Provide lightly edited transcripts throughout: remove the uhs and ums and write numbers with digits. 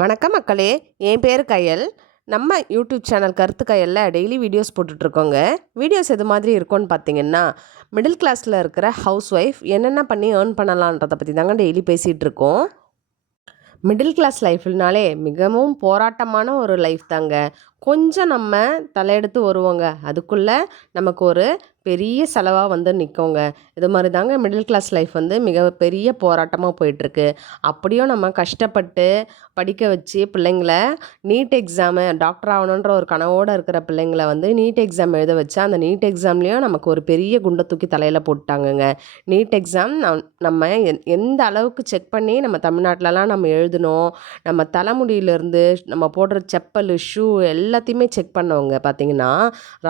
வணக்கம் மக்களே, என் பேர் கயல். நம்ம யூடியூப் சேனல் கருத்து கயலில் டெய்லி வீடியோஸ் போட்டுட்ருக்கோங்க. வீடியோஸ் எது மாதிரி இருக்கும்னு பார்த்தீங்கன்னா, மிடில் கிளாஸில் இருக்கிற ஹவுஸ் ஒய்ஃப் என்னென்ன பண்ணி ஏர்ன் பண்ணலான்றதை பற்றி தாங்க டெய்லி பேசிகிட்டு இருக்கோம். மிடில் கிளாஸ் லைஃப்னாலே மிகவும் போராட்டமான ஒரு லைஃப் தாங்க. கொஞ்சம் நம்ம தலையெடுத்து வருவோங்க, அதுக்குள்ளே நமக்கு ஒரு பெரிய செலவாக வந்து நிற்குங்க. இது மாதிரி தாங்க மிடில் கிளாஸ் லைஃப் வந்து மிகப்பெரிய போராட்டமாக போயிட்டுருக்கு. அப்படியும் நம்ம கஷ்டப்பட்டு படிக்க வச்சு பிள்ளைங்கள நீட் எக்ஸாமு டாக்டர் ஆகணுன்ற ஒரு கனவோடு இருக்கிற பிள்ளைங்கள வந்து நீட் எக்ஸாம் எழுத வச்சா, அந்த நீட் எக்ஸாம்லேயும் நமக்கு ஒரு பெரிய குண்டை தூக்கி தலையில் போட்டாங்கங்க. நீட் எக்ஸாம் நம்ம எந்த அளவுக்கு செக் பண்ணி நம்ம தமிழ்நாட்டிலலாம் நம்ம எழுதணும், நம்ம தலைமுடியிலேருந்து நம்ம போடுற செப்பல் ஷூ எல்லாத்தையுமே செக் பண்ணவங்க பார்த்தீங்கன்னா,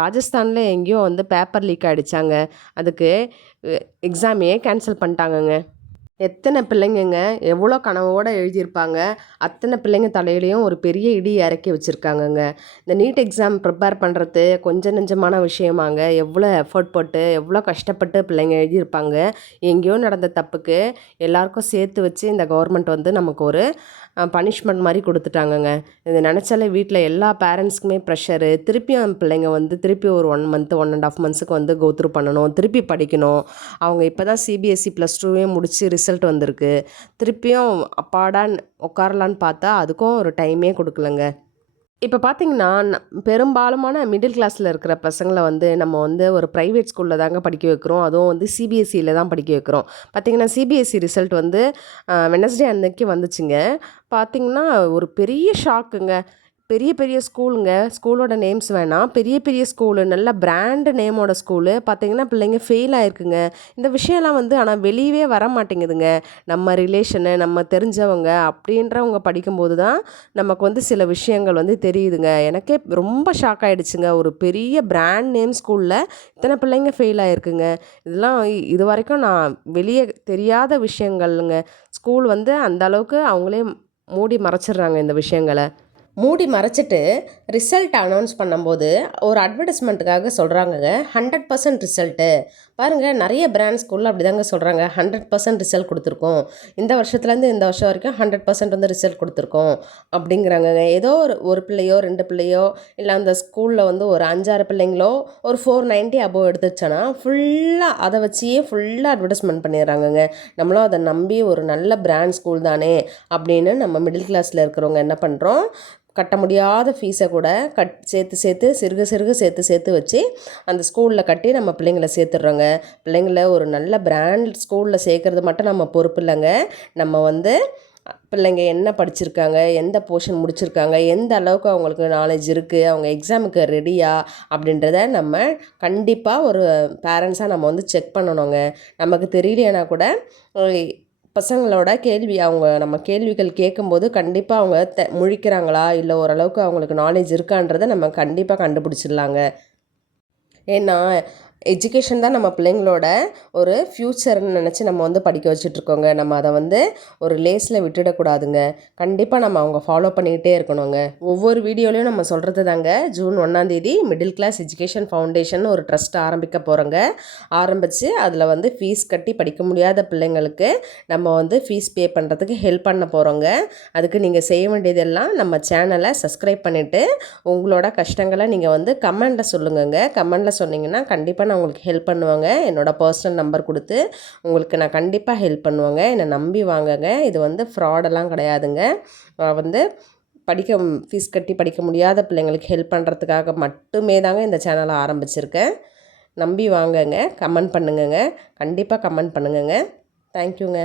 ராஜஸ்தானில் எங்கேயோ வந்து பேப்பர் லீக் ஆகிடுச்சாங்க. அதுக்கு எக்ஸாமையே கேன்சல் பண்ணிட்டாங்கங்க. எத்தனை பிள்ளைங்கங்க எவ்வளோ கனவோடு எழுதியிருப்பாங்க, அத்தனை பிள்ளைங்க தலையிலையும் ஒரு பெரிய இடி இறக்கி வச்சுருக்காங்கங்க. இந்த நீட் எக்ஸாம் ப்ரிப்பேர் பண்ணுறது கொஞ்சம் நெஞ்சமான விஷயமாங்க. எவ்வளோ எஃபர்ட் போட்டு எவ்வளோ கஷ்டப்பட்டு பிள்ளைங்க எழுதியிருப்பாங்க. எங்கேயோ நடந்த தப்புக்கு எல்லாருக்கும் சேர்த்து வச்சு இந்த கவர்மெண்ட் வந்து நமக்கு ஒரு பனிஷ்மெண்ட் மாதிரி கொடுத்துட்டாங்கங்க. இது நினச்சாலே வீட்டில் எல்லா பேரண்ட்ஸ்க்குமே ப்ரெஷரு. திருப்பியும் பிள்ளைங்க வந்து திருப்பி ஒரு 1 மந்த் 1.5 மந்த்ஸுக்கு வந்து கோத்ரூ பண்ணணும், திருப்பி படிக்கணும். அவங்க இப்போ தான் சிபிஎஸ்சி +2 முடித்து ரிசல்ட் வந்திருக்கு. திருப்பியும் அப்பாடான்னு உட்காரலான்னு பார்த்தா அதுக்கும் ஒரு டைமே கொடுக்கலங்க. இப்போ பார்த்தீங்கன்னா, பெரும்பாலுமான மிடில் கிளாஸில் இருக்கிற பசங்களை வந்து நம்ம வந்து ஒரு ப்ரைவேட் ஸ்கூலில் தாங்க படிக்க வைக்கிறோம். அதுவும் வந்து சிபிஎஸ்சியில் தான் படிக்க வைக்கிறோம். பார்த்தீங்கன்னா, சிபிஎஸ்சி ரிசல்ட் வந்து வெட்னஸ்டே அன்னைக்கு வந்துச்சுங்க. பார்த்தீங்கன்னா, ஒரு பெரிய ஷாக்குங்க. பெரிய பெரிய ஸ்கூலுங்க, ஸ்கூலோட நேம்ஸ் வேணாம், பெரிய பெரிய ஸ்கூலு, நல்ல பிராண்டு நேமோட ஸ்கூலு பார்த்தீங்கன்னா, பிள்ளைங்க ஃபெயில் ஆயிருக்குங்க. இந்த விஷயம்லாம் வந்து ஆனால் வெளியவே வர மாட்டேங்குதுங்க. நம்ம ரிலேஷனு, நம்ம தெரிஞ்சவங்க அப்படின்றவங்க படிக்கும்போது தான் நமக்கு வந்து சில விஷயங்கள் வந்து தெரியுதுங்க. எனக்கே ரொம்ப ஷாக் ஆகிடுச்சுங்க. ஒரு பெரிய பிராண்ட் நேம் ஸ்கூலில் இத்தனை பிள்ளைங்க ஃபெயில் ஆகிருக்குங்க. இதெல்லாம் இது வரைக்கும் நான் வெளியே தெரியாத விஷயங்கள்ங்க. ஸ்கூல் வந்து அந்த அளவுக்கு அவங்களே மூடி மறைச்சிடுறாங்க இந்த விஷயங்களை. மூடி மறைச்சிட்டு ரிசல்ட் அனௌன்ஸ் பண்ணும்போது ஒரு அட்வர்டைஸ்மெண்ட்டுக்காக சொல்கிறாங்கங்க 100% ரிசல்ட்டு. பாருங்கள், நிறைய பிராண்ட் ஸ்கூலில் அப்படி தாங்க சொல்கிறாங்க. 100% ரிசல்ட் கொடுத்துருக்கோம், இந்த வருஷத்துலேருந்து இந்த வருஷம் வரைக்கும் 100% வந்து ரிசல்ட் கொடுத்துருக்கோம் அப்படிங்கிறாங்கங்க. ஏதோ ஒரு பிள்ளையோ 2 பிள்ளையோ இல்லை அந்த ஸ்கூலில் வந்து ஒரு 5-6 பிள்ளைங்களோ ஒரு 490 அபோவ் எடுத்துச்சோன்னா ஃபுல்லாக அதை வச்சியே ஃபுல்லாக அட்வர்டைஸ்மெண்ட் பண்ணிடுறாங்கங்க. நம்மளும் அதை நம்பி ஒரு நல்ல பிராண்ட் ஸ்கூல் தானே அப்படின்னு நம்ம மிடில் கிளாஸில் இருக்கிறவங்க என்ன பண்ணுறோம், கட்ட முடியாத ஃபீஸை கூட சேர்த்து சிறுக சேர்த்து வச்சு அந்த ஸ்கூலில் கட்டி நம்ம பிள்ளைங்களை சேர்த்துடுறோங்க. பிள்ளைங்கள ஒரு நல்ல பிராண்ட் ஸ்கூலில் சேர்க்குறது மட்டும் நம்ம பொறுப்பு இல்லைங்க. நம்ம வந்து பிள்ளைங்க என்ன படிச்சிருக்காங்க, எந்த போர்ஷன் முடிச்சிருக்காங்க, எந்த அளவுக்கு அவங்களுக்கு நாலேஜ் இருக்குது, அவங்க எக்ஸாமுக்கு ரெடியா அப்படின்றத நம்ம கண்டிப்பாக ஒரு பேரண்ட்ஸாக நம்ம வந்து செக் பண்ணணுங்க. நமக்கு தெரியலையானா கூட பசங்களோட நம்ம கேள்விகள் கேட்கும்போது கண்டிப்பாக அவங்க முழிக்கிறாங்களா இல்லை ஓரளவுக்கு அவங்களுக்கு நாலேஜ் இருக்கான்றதை நம்ம கண்டிப்பாக கண்டுபிடிச்சிடலாங்க. ஏன்னா எஜுகேஷன் தான் நம்ம பிள்ளைங்களோட ஒரு ஃப்யூச்சர்னு நினச்சி நம்ம வந்து படிக்க வச்சுட்ருக்கோங்க. நம்ம அதை வந்து ஒரு லேஸில் விட்டுடக்கூடாதுங்க. கண்டிப்பாக நம்ம அவங்க ஃபாலோ பண்ணிக்கிட்டே இருக்கணுங்க. ஒவ்வொரு வீடியோலையும் நம்ம சொல்கிறது தாங்க, June 1 middle class education foundation ஒரு ட்ரஸ்ட் ஆரம்பிக்க போகிறோங்க. ஆரம்பித்து அதில் வந்து ஃபீஸ் கட்டி படிக்க முடியாத பிள்ளைங்களுக்கு நம்ம வந்து ஃபீஸ் பே பண்ணுறதுக்கு ஹெல்ப் பண்ண போகிறோங்க. அதுக்கு நீங்கள் செய்ய வேண்டியதெல்லாம் நம்ம சேனலை சப்ஸ்கிரைப் பண்ணிவிட்டு உங்களோட கஷ்டங்களை நீங்கள் வந்து கமெண்டில் சொல்லுங்கங்க. கமெண்டில் சொன்னீங்கன்னா கண்டிப்பாக நான் உங்களுக்கு ஹெல்ப் பண்ணுவாங்க. என்னோடய பர்சனல் நம்பர் கொடுத்து உங்களுக்கு நான் கண்டிப்பாக ஹெல்ப் பண்ணுவாங்க. என்னை நம்பி வாங்குங்க. இது வந்து ஃப்ராடெல்லாம் கிடையாதுங்க. வந்து ஃபீஸ் கட்டி படிக்க முடியாத பிள்ளைங்களுக்கு ஹெல்ப் பண்ணுறதுக்காக மட்டுமே தாங்க இந்த சேனலை ஆரம்பிச்சிருக்கேன். நம்பி வாங்குங்க. கமெண்ட் பண்ணுங்கங்க. கண்டிப்பாக கமெண்ட் பண்ணுங்கங்க. தேங்க்யூங்க.